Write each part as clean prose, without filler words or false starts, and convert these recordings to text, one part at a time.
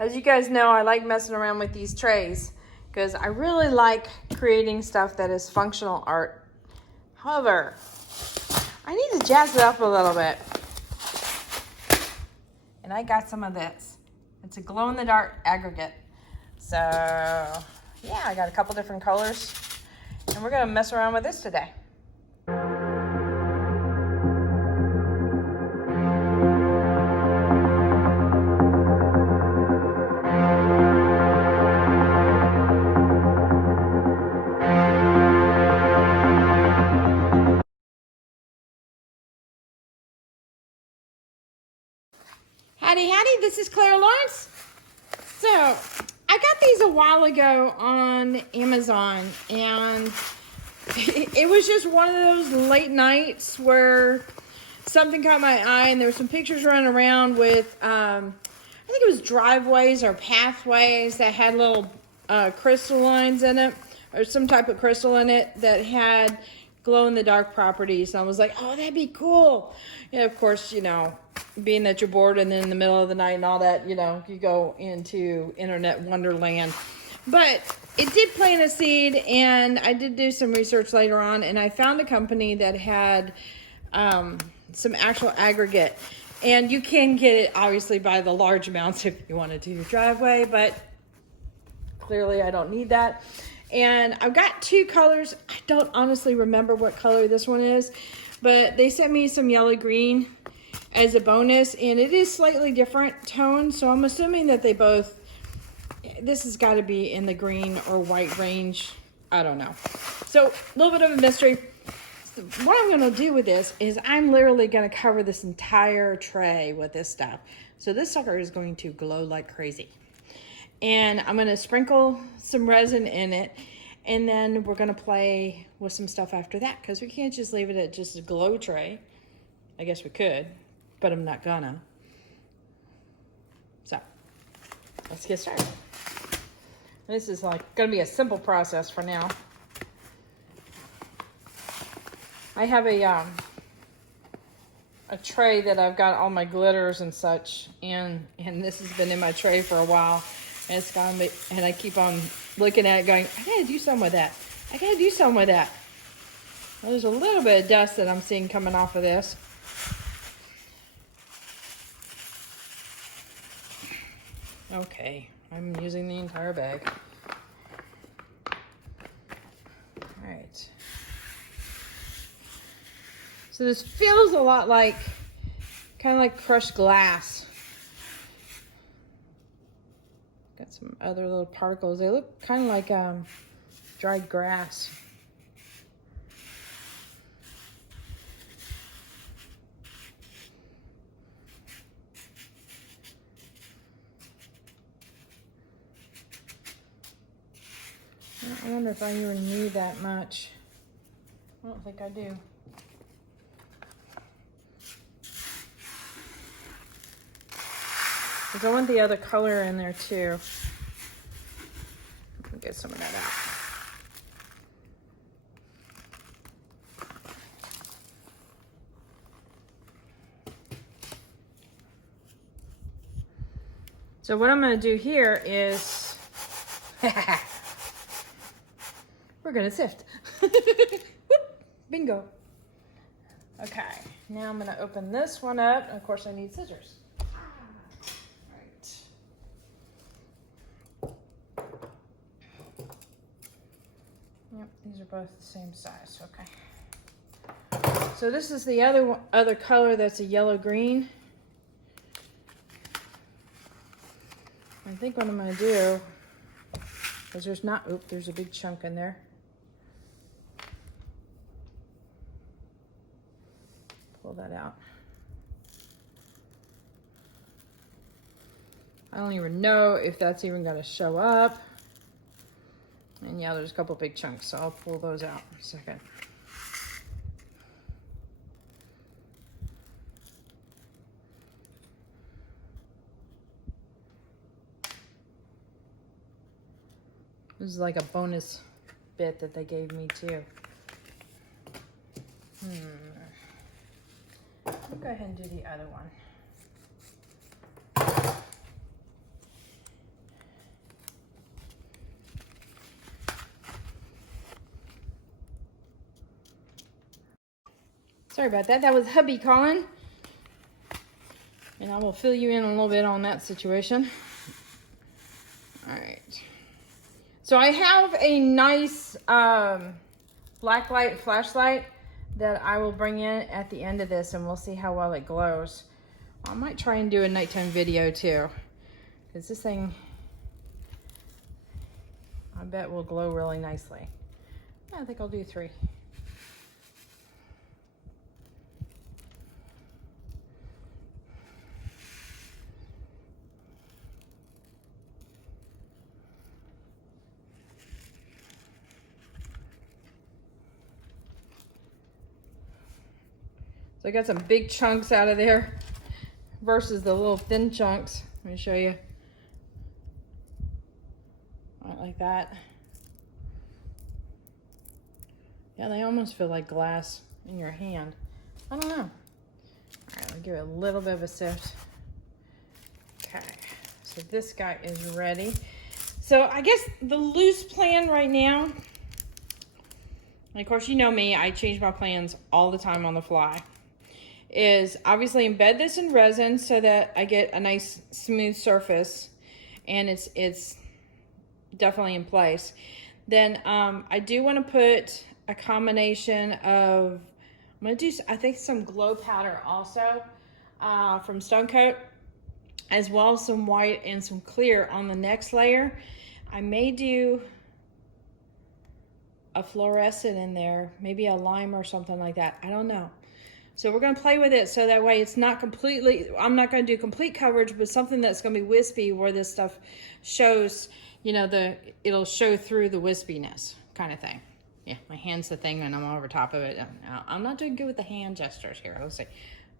As you guys know, I like messing around with these trays because I really like creating stuff that is functional art. However, I need to jazz it up a little bit. And I got some of this. It's a glow-in-the-dark aggregate. So, yeah, I got a couple different colors. And we're gonna mess around with this today. Howdy, howdy, this is Clara Lawrence. So, I got these a while ago on Amazon, and it was just one of those late nights where something caught my eye, and there were some pictures running around with, I think it was driveways or pathways that had little crystallines in it, or some type of crystal in it that had glow-in-the-dark properties. And I was like, oh, that'd be cool. And of course, you know, being that you're bored and then in the middle of the night and all that, you know, you go into internet wonderland. But it did plant a seed, and I did do some research later on, and I found a company that had some actual aggregate. And you can get it, obviously, by the large amounts if you want to do your driveway, but clearly I don't need that. And I've got two colors. I don't honestly remember what color this one is, but they sent me some yellow green as a bonus, and it is slightly different tone, so I'm assuming that they both, this has got to be in the green or white range. I don't know. So a little bit of a mystery. So what I'm going to do with this is I'm literally going to cover this entire tray with this stuff. So this sucker is going to glow like crazy. And I'm going to sprinkle some resin in it, and then we're going to play with some stuff after that, because we can't just leave it at just a glow tray. I guess we could, but I'm not gonna. So let's get started. This is like going to be a simple process for now. I have a tray that I've got all my glitters and such, and this has been in my tray for a while. And it's got me, and I keep on looking at it going, I gotta do something with that. I gotta do something with that. Well, there's a little bit of dust that I'm seeing coming off of this. Okay, I'm using the entire bag. All right. So this feels a lot like, kind of like crushed glass. Got some other little particles. They look kind of like dried grass. I wonder if I even need that much. I don't think I do. Because I want the other color in there too. Get some of that out. So what I'm going to do here is we're going to sift. Whoop, bingo. Okay, now I'm going to open this one up, and of course I need scissors. Yep, these are both the same size. Okay. So this is the other color that's a yellow green. I think what I'm going to do, because there's not, there's a big chunk in there. Pull that out. I don't even know if that's even going to show up. And yeah, there's a couple big chunks, so I'll pull those out in a second. This is like a bonus bit that they gave me too. I'll go ahead and do the other one. Sorry about that. That was hubby calling. And I will fill you in a little bit on that situation. All right. So I have a nice black light flashlight that I will bring in at the end of this, and we'll see how well it glows. I might try and do a nighttime video too, because this thing, I bet will glow really nicely. I think I'll do 3. So I got some big chunks out of there versus the little thin chunks. Let me show you. Right like that. Yeah, they almost feel like glass in your hand. I don't know. All right, I'll give it a little bit of a sift. Okay, so this guy is ready. So I guess the loose plan right now, and of course you know me, I change my plans all the time on the fly, is obviously embed this in resin so that I get a nice smooth surface and it's definitely in place. Then I do want to put a combination of, I'm going to do, I think, some glow powder also from Stone Coat, as well as some white and some clear on the next layer. I may do a fluorescent in there, maybe a lime or something like that. I don't know. So we're going to play with it so that way it's not completely, I'm not going to do complete coverage, but something that's going to be wispy where this stuff shows, you know, it'll show through the wispiness kind of thing. Yeah, my hand's the thing and I'm over top of it. I'm not doing good with the hand gestures here. Let's see.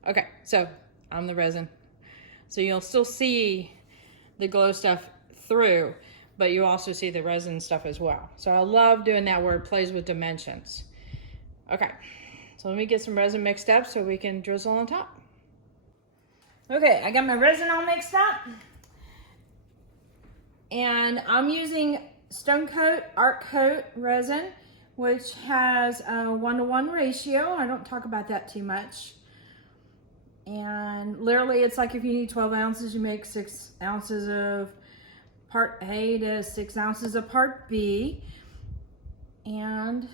Okay, so I'm the resin. So you'll still see the glow stuff through, but you also see the resin stuff as well. So I love doing that where it plays with dimensions. Okay, so let me get some resin mixed up so we can drizzle on top. Okay, I got my resin all mixed up. And I'm using Stone Coat Art Coat resin, which has a 1-to-1 ratio. I don't talk about that too much. And literally it's like if you need 12 ounces, you make 6 ounces of part A to 6 ounces of part B. And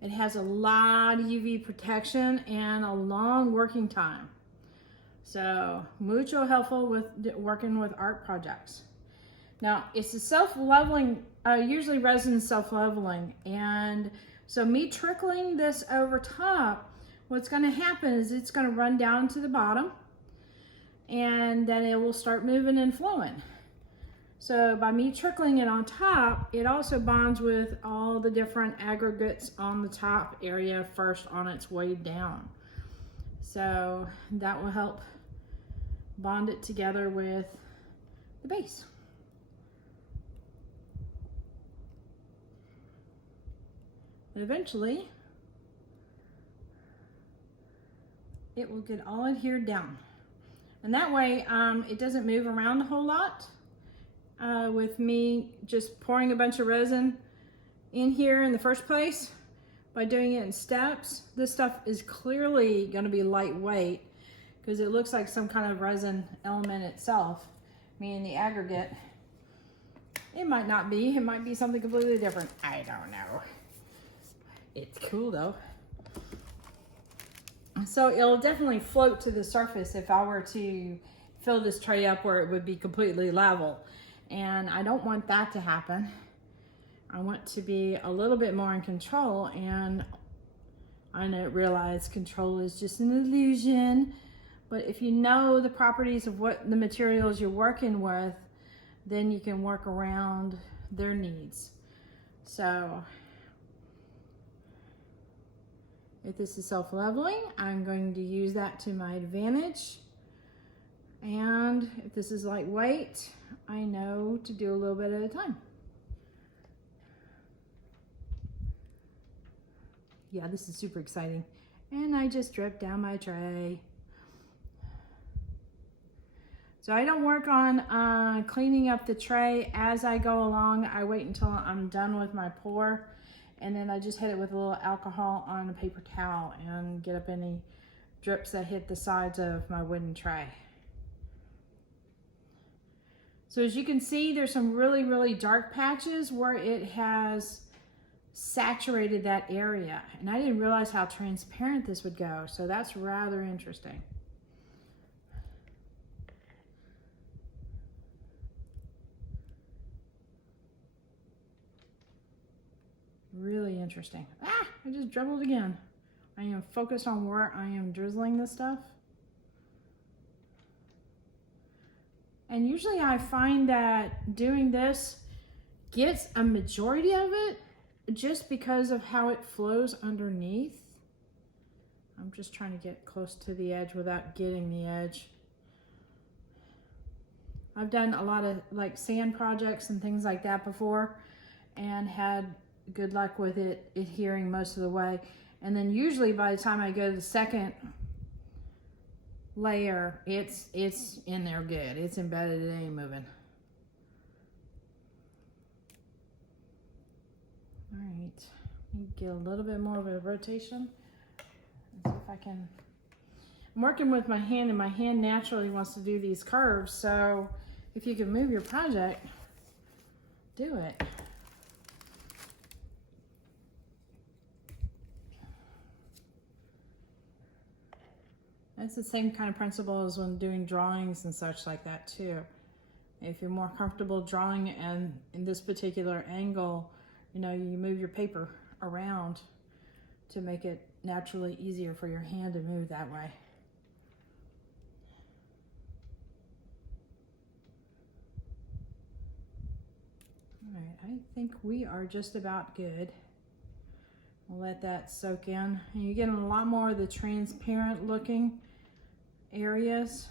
it has a lot of UV protection and a long working time. So mucho helpful with working with art projects. Now it's a self-leveling, usually resin is self-leveling, and so me trickling this over top, what's going to happen is it's going to run down to the bottom and then it will start moving and flowing. So by me trickling it on top, it also bonds with all the different aggregates on the top area first on its way down. So that will help bond it together with the base. And eventually, it will get all adhered down. And that way, it doesn't move around a whole lot. With me just pouring a bunch of resin in here in the first place, by doing it in steps, this stuff is clearly going to be lightweight because it looks like some kind of resin element itself, meaning the aggregate. It might not be, it might be something completely different. I don't know. It's cool though. So it'll definitely float to the surface if I were to fill this tray up where it would be completely level. And I don't want that to happen. I want to be a little bit more in control, and I realize control is just an illusion, but if you know the properties of what the materials you're working with, then you can work around their needs. So if this is self-leveling, I'm going to use that to my advantage. And if this is lightweight, I know to do a little bit at a time. Yeah, this is super exciting. And I just dripped down my tray. So I don't work on cleaning up the tray as I go along. I wait until I'm done with my pour. And then I just hit it with a little alcohol on a paper towel and get up any drips that hit the sides of my wooden tray. So as you can see, there's some really, really dark patches where it has saturated that area. And I didn't realize how transparent this would go. So that's rather interesting. Really interesting. Ah, I just dribbled again. I am focused on where I am drizzling this stuff. And usually I find that doing this gets a majority of it just because of how it flows underneath. I'm just trying to get close to the edge without getting the edge. I've done a lot of like sand projects and things like that before and had good luck with it adhering most of the way. And then usually by the time I go to the second layer, it's in there good. It's embedded, it ain't moving. All right, let me get a little bit more of a rotation. Let's see if I can. I'm working with my hand, and my hand naturally wants to do these curves. So if you can move your project, do it. That's the same kind of principle as when doing drawings and such like that too. If you're more comfortable drawing and in this particular angle, you know, you move your paper around to make it naturally easier for your hand to move that way. All right, I think we are just about good. We'll let that soak in. And you're getting a lot more of the transparent looking areas.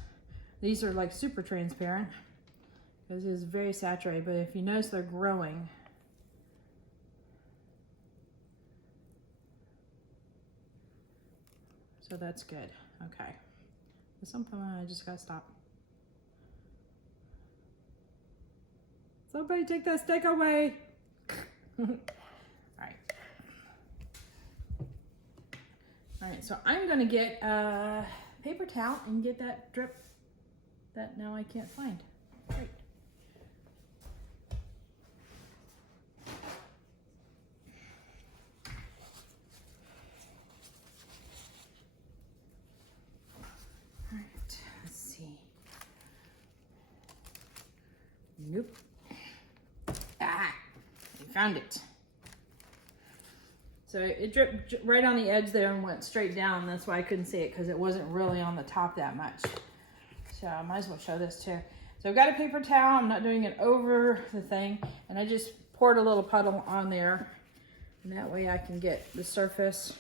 These are like super transparent because it is very saturated, but if you notice they're growing. So that's good. Okay. There's something I just gotta stop. Somebody take that stick away. All right. All right, so I'm gonna get a paper towel and get that drip that now I can't find. Great. All right, let's see. Nope. Ah, I found it. So it dripped right on the edge there and went straight down. That's why I couldn't see it, because it wasn't really on the top that much. So I might as well show this too. So I've got a paper towel. I'm not doing it over the thing. And I just poured a little puddle on there. And that way I can get the surface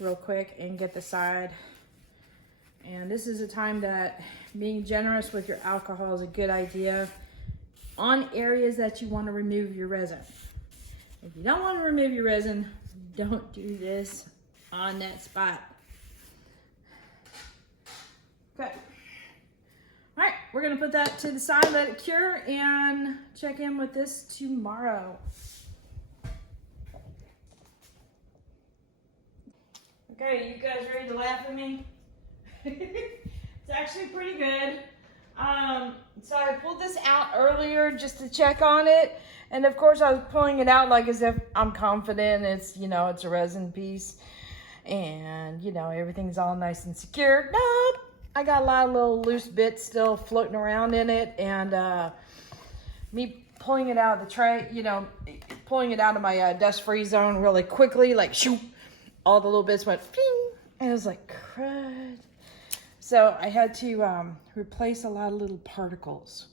real quick and get the side. And this is a time that being generous with your alcohol is a good idea on areas that you want to remove your resin. If you don't want to remove your resin, don't do this on that spot. Okay. All right, we're gonna put that to the side, let it cure, and check in with this tomorrow. Okay, you guys ready to laugh at me? It's actually pretty good. So I pulled this out earlier just to check on it. And of course I was pulling it out like as if I'm confident it's, you know, it's a resin piece and, you know, everything's all nice and secure. Nope. I got a lot of little loose bits still floating around in it. And me pulling it out of the tray, you know, pulling it out of my dust-free zone really quickly, like shoot, all the little bits went ping. And I was like, crud. So I had to replace a lot of little particles.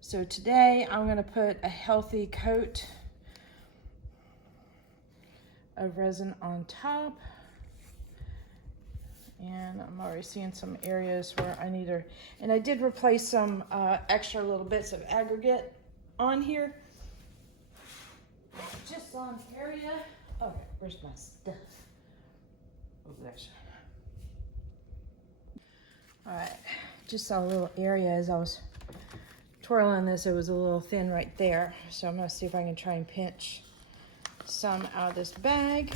So today I'm gonna put a healthy coat of resin on top. And I'm already seeing some areas where I need to, and I did replace some extra little bits of aggregate on here. Just on area. Okay, where's my stuff? Oh, there's. All right, just saw a little area as I was twirling this. It was a little thin right there. So I'm gonna see if I can try and pinch some out of this bag.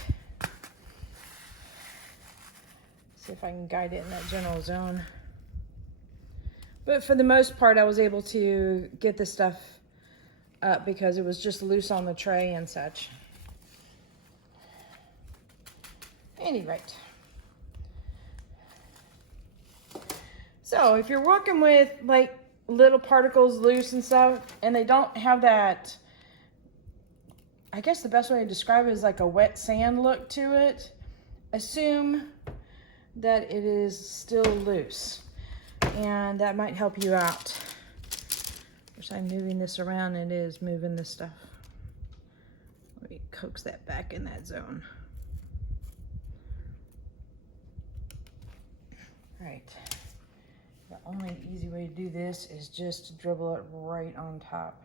See if I can guide it in that general zone. But for the most part, I was able to get this stuff up because it was just loose on the tray and such. At any rate. So if you're working with like little particles loose and stuff, and they don't have that, I guess the best way to describe it is like a wet sand look to it, assume that it is still loose, and that might help you out. Which I'm moving this around, it is moving this stuff. Let me coax that back in that zone. All right. The only easy way to do this is just to dribble it right on top,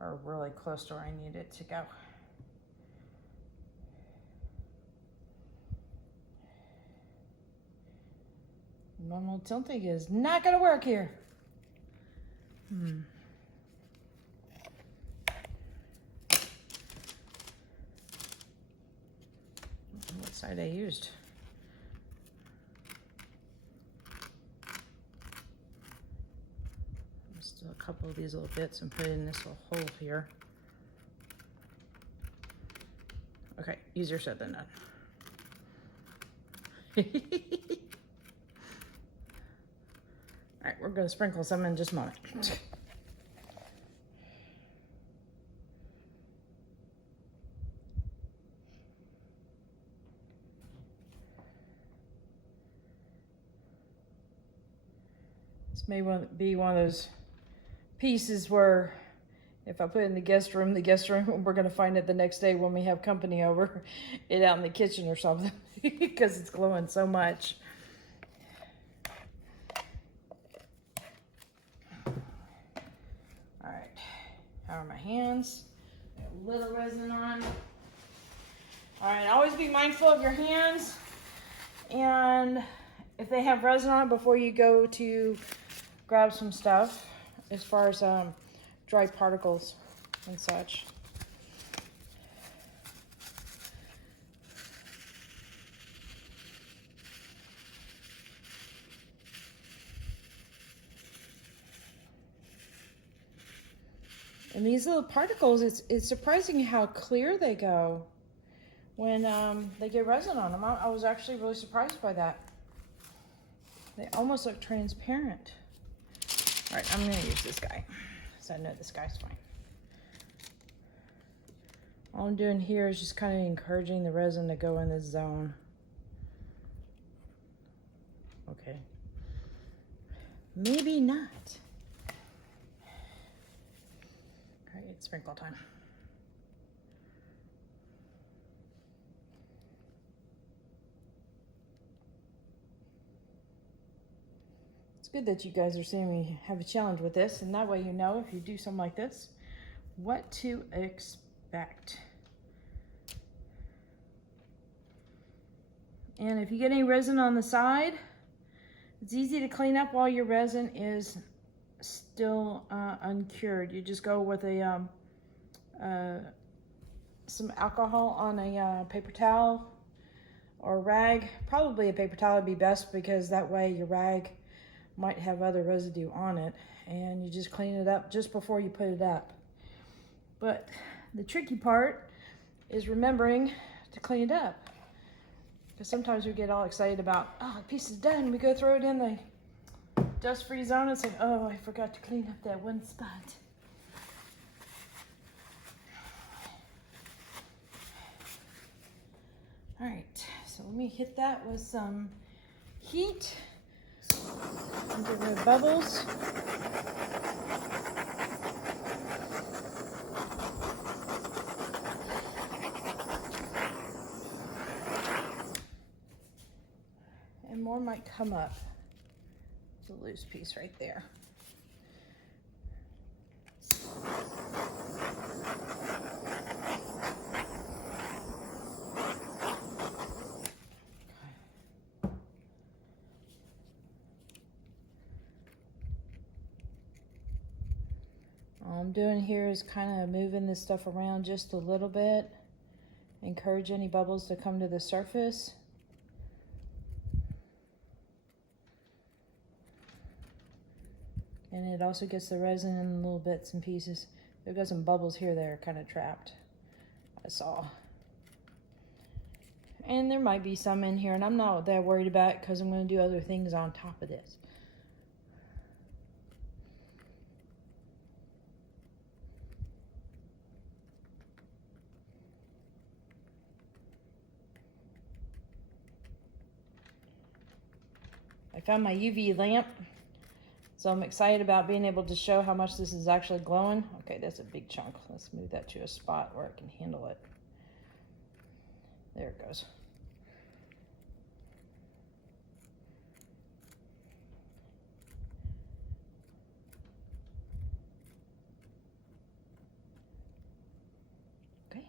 or really close to where I need it to go. Normal tilting is not gonna work here. What side I used? Still a couple of these little bits and put it in this little hole here. Okay, easier said than done. All right, we're gonna sprinkle some in just a moment. This may be one of those pieces where if I put it in the guest room, we're gonna find it the next day when we have company over, it out in the kitchen or something, because it's glowing so much. All right, how are my hands? Got a little resin on. All right, always be mindful of your hands, and if they have resin on it, before you go to grab some stuff, as far as dry particles and such. And these little particles, it's surprising how clear they go when they get resin on them. I was actually really surprised by that. They almost look transparent. All right, I'm gonna use this guy, so I know this guy's fine. All I'm doing here is just kind of encouraging the resin to go in this zone. Okay. Maybe not. All right, it's sprinkle time. Good that you guys are seeing me have a challenge with this, and that way you know if you do something like this what to expect. And if you get any resin on the side, it's easy to clean up while your resin is still uncured. You just go with a some alcohol on a paper towel or a rag. Probably a paper towel would be best, because that way your rag might have other residue on it, and you just clean it up just before you put it up. But the tricky part is remembering to clean it up, because sometimes we get all excited about, oh, the piece is done, we go throw it in the dust-free zone and say, oh, I forgot to clean up that one spot. All right, so let me hit that with some heat. And get rid of bubbles. And more might come up. There's a loose piece right there. All I'm doing here is kind of moving this stuff around just a little bit. Encourage any bubbles to come to the surface. And it also gets the resin in little bits and pieces. There got some bubbles here that are kind of trapped, I saw. And there might be some in here, and I'm not that worried about it because I'm going to do other things on top of this. I found my UV lamp, so I'm excited about being able to show how much this is actually glowing. Okay, that's a big chunk. Let's move that to a spot where it can handle it. There it goes. Okay.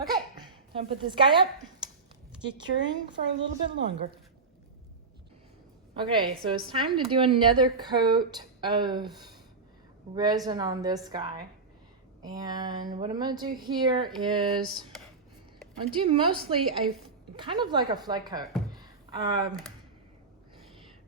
Okay, I'll put this guy up. Get curing for a little bit longer. Okay, so it's time to do another coat of resin on this guy. And what I'm going to do here is I'm going to do mostly a kind of like a fleck coat. And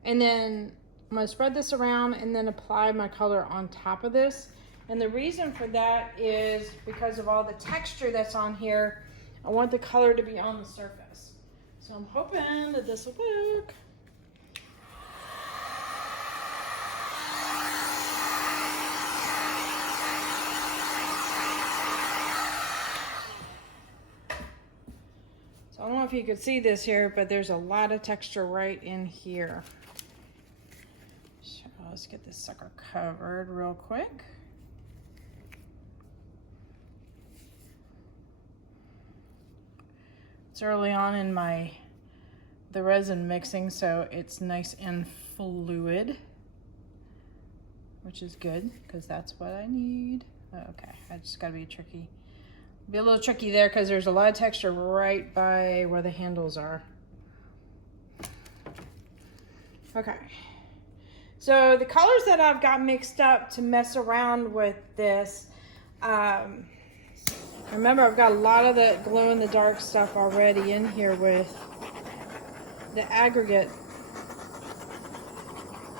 then I'm going to spread this around and then apply my color on top of this. And the reason for that is because of all the texture that's on here. I want the color to be on the surface. So I'm hoping that this will work. So I don't know if you could see this here, but there's a lot of texture right in here. So let's get this sucker covered real quick. It's early on in the resin mixing, so it's nice and fluid, which is good because that's what I need. Okay, I just gotta be a little tricky there because there's a lot of texture right by where the handles are. Okay, so the colors that I've got mixed up to mess around with this, remember, I've got a lot of the glow-in-the-dark stuff already in here with the aggregate.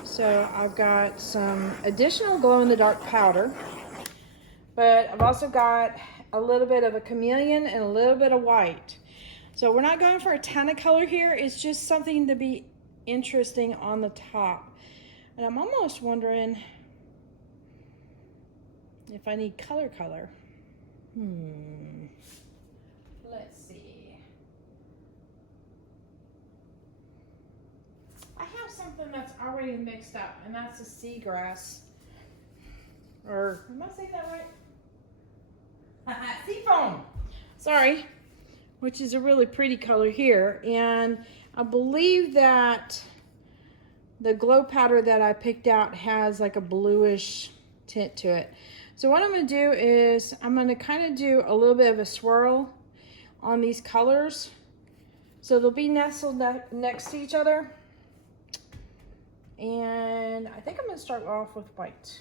So I've got some additional glow-in-the-dark powder, but I've also got a little bit of a chameleon and a little bit of white. So we're not going for a ton of color here. It's just something to be interesting on the top. And I'm almost wondering if I need color. Let's see. I have something that's already mixed up, and that's the seagrass. Or, am I saying that right? Seafoam. Sorry. Which is a really pretty color here. And I believe that the glow powder that I picked out has like a bluish tint to it. So what I'm going to do is I'm going to kind of do a little bit of a swirl on these colors. So they'll be nestled next to each other. And I think I'm going to start off with white.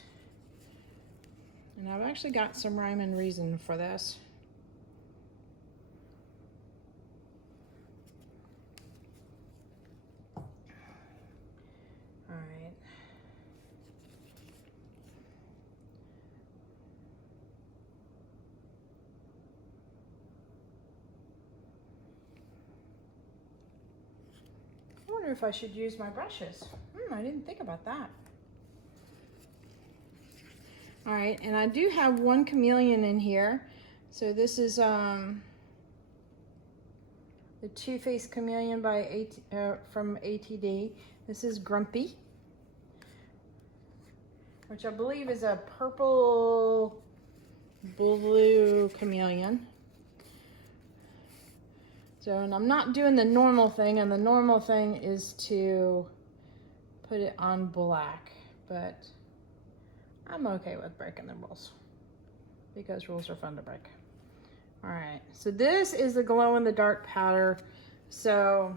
And I've actually got some rhyme and reason for this. I wonder if I should use my brushes. I didn't think about that. All right, and I do have one chameleon in here. So this is the Two-Faced Chameleon by from ATD. This is Grumpy, which I believe is a purple blue chameleon. So, and I'm not doing the normal thing, and the normal thing is to put it on black, but I'm okay with breaking the rules. because rules are fun to break. All right, so this is the glow-in-the-dark powder. So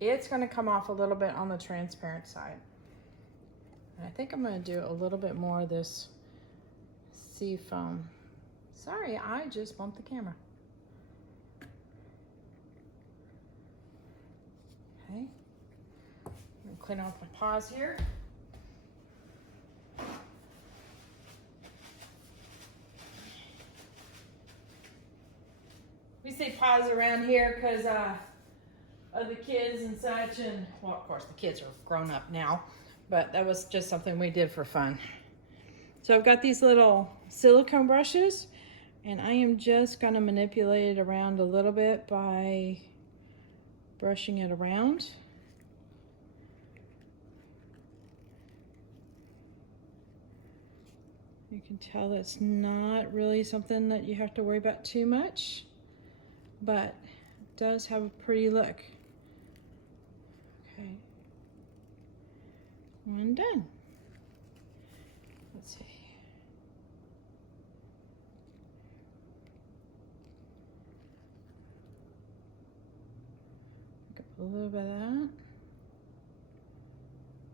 it's going to come off a little bit on the transparent side. And I think I'm going to do a little bit more of this sea foam. Sorry, I just bumped the camera. Okay, I'm going to clean off my paws here. We say paws around here because of the kids and such, and well, of course the kids are grown up now, but that was just something we did for fun. So I've got these little silicone brushes, and I am just going to manipulate it around a little bit by brushing it around. You can tell that's not really something that you have to worry about too much, but it does have a pretty look. Okay, one done. Let's see. Pick up a little bit of that.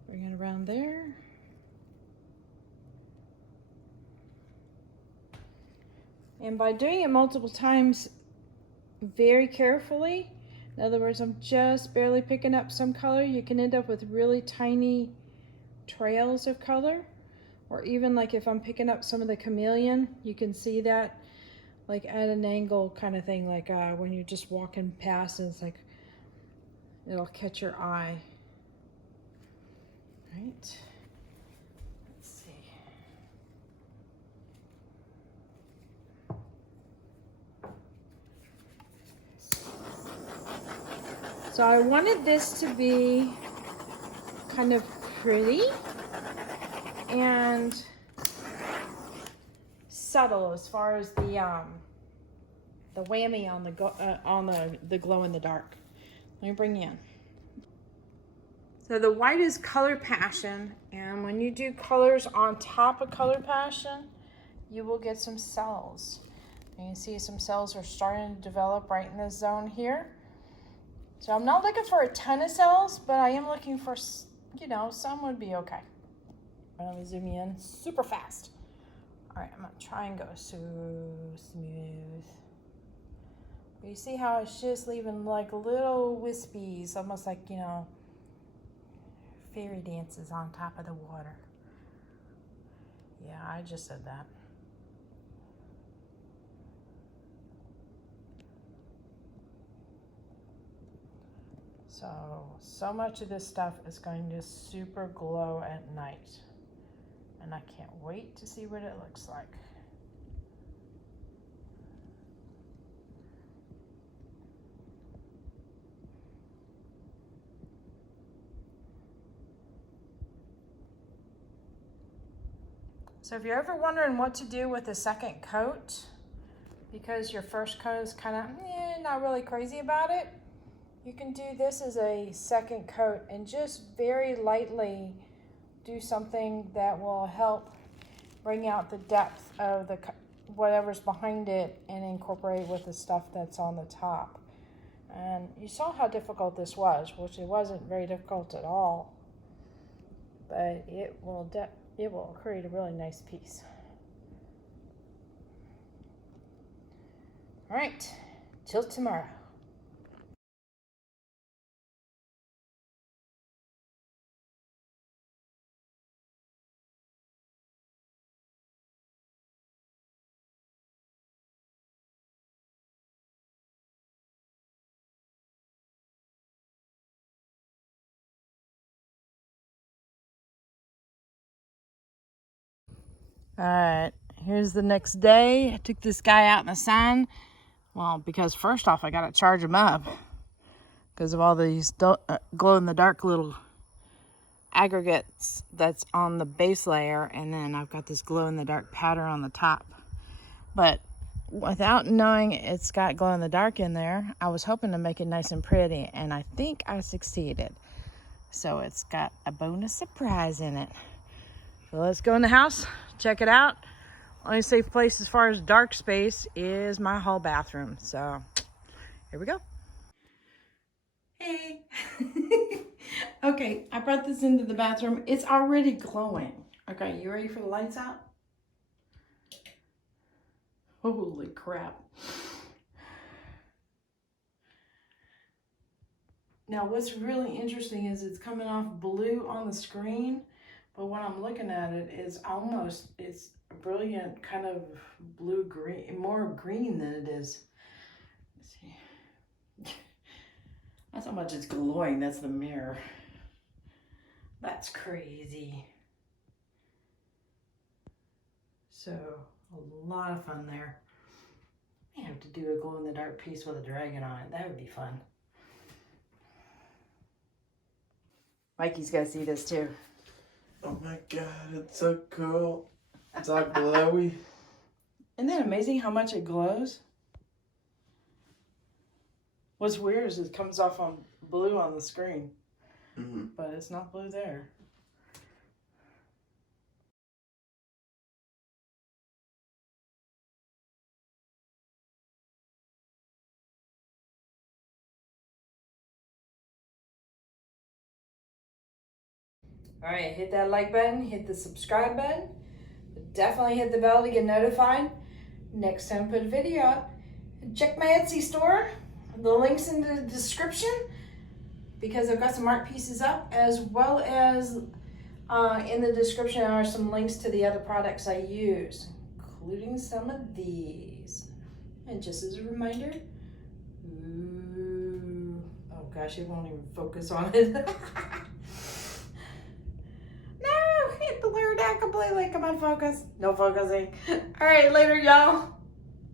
Bring it around there. And by doing it multiple times very carefully, in other words, I'm just barely picking up some color, you can end up with really tiny trails of color. Or even like if I'm picking up some of the chameleon, you can see that like at an angle kind of thing, like when you're just walking past and it's like, it'll catch your eye. Right? Let's see. So I wanted this to be kind of pretty and subtle as far as the whammy on the glow in the dark. Let me bring you in. So the white is Color Passion, and when you do colors on top of Color Passion, you will get some cells. You can see some cells are starting to develop right in this zone here. So I'm not looking for a ton of cells, but I am looking for, you know, some would be okay. Let me zoom you in super fast. All right, I'm gonna try and go so smooth. You see how it's just leaving like little wispies, almost like, you know, fairy dances on top of the water. Yeah, I just said that. So much of this stuff is going to super glow at night. And I can't wait to see what it looks like. So if you're ever wondering what to do with the second coat, because your first coat is kind of not really crazy about it, you can do this as a second coat and just very lightly do something that will help bring out the depth of the whatever's behind it and incorporate with the stuff that's on the top. And you saw how difficult this was, which it wasn't very difficult at all, but it will create a really nice piece. All right, till tomorrow. All right, here's the next day. I took this guy out in the sun. Well, because first off, I got to charge him up because of all these glow-in-the-dark little aggregates that's on the base layer, and then I've got this glow-in-the-dark powder on the top. But without knowing it's got glow-in-the-dark in there, I was hoping to make it nice and pretty, and I think I succeeded. So it's got a bonus surprise in it. So let's go in the house, check it out. only safe place as far as dark space is my hall bathroom. So here we go. Hey. Okay, I brought this into the bathroom. It's already glowing. Okay, you ready for the lights out? Holy crap. Now what's really interesting is it's coming off blue on the screen, but when I'm looking at it, it's a brilliant kind of blue-green, more green than it is. Let's see. That's how much it's glowing, that's the mirror. That's crazy. So, a lot of fun there. I have to do a glow-in-the-dark piece with a dragon on it. That would be fun. Mikey's got to see this too. Oh my god, it's so cool. It's all glowy. Isn't that amazing how much it glows? What's weird is it comes off on blue on the screen, but it's not blue there. All right, hit that like button, hit the subscribe button. Definitely hit the bell to get notified next time I put a video up. Check my Etsy store. The link's in the description because I've got some art pieces up, as well as in the description are some links to the other products I use, including some of these. And just as a reminder, ooh, oh gosh, it won't even focus on it. No, it blurred out completely. Come on, focus. No focusing. All right, later, y'all.